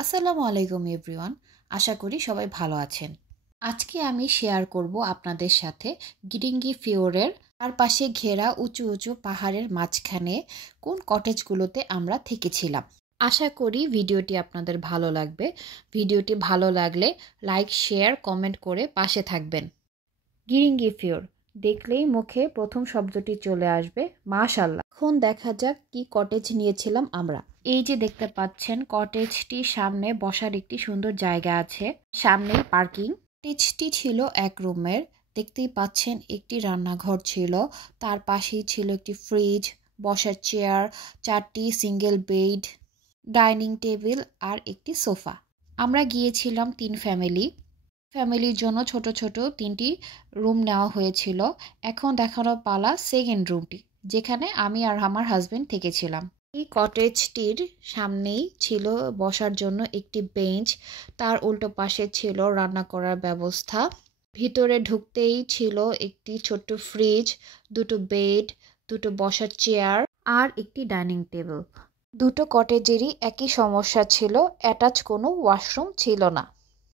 আসসালামু আলাইকুম এভরিওয়ান। আশা করি সবাই ভালো আছেন। আজকে আমি শেয়ার করব আপনাদের সাথে গিরিঙ্গি ফিওরের চারপাশে ঘেরা উঁচু উঁচু পাহাড়ের মাঝখানে কোন কটেজগুলোতে আমরা থেকেছিলাম। আশা করি ভিডিওটি আপনাদের ভালো লাগবে। ভিডিওটি ভালো লাগলে লাইক, শেয়ার, কমেন্ট করে পাশে থাকবেন। গিরিঙ্গি ফিওর দেখলেই মুখে প্রথম শব্দটি চলে আসবে মাশাআল্লাহ। এখন দেখা যাক কি কটেজ নিয়েছিলাম আমরা। এই যে দেখতে পাচ্ছেন কটেজটির সামনে বসার একটি সুন্দর জায়গা আছে, সামনেই পার্কিং। কটেজটি ছিল এক রুমের, দেখতেই পাচ্ছেন একটি রান্নাঘর ছিল, তার পাশেই ছিল একটি ফ্রিজ, বসার চেয়ার, 4টি সিঙ্গেল বেড, ডাইনিং টেবিল আর একটি সোফা। আমরা গিয়েছিলাম 3 ফ্যামিলির জন্য ছোট ছোট 3টি রুম নেওয়া হয়েছিল। এখন দেখানো পালা সেকেন্ড রুমটি, যেখানে আমি আর আমার হাজবেন্ড থেকেছিলাম। এই কটেজটির সামনেই ছিল বসার জন্য একটি বেঞ্চ, তার উল্টো পাশে ছিল রান্না করার ব্যবস্থা। ভিতরে ঢুকতেই ছিল একটি ছোট্ট ফ্রিজ, 2টো বেড, 2টো বসার চেয়ার আর একটি ডাইনিং টেবিল। দুটো কটেজেরই একই সমস্যা ছিল, অ্যাটাচ কোনো ওয়াশরুম ছিল না।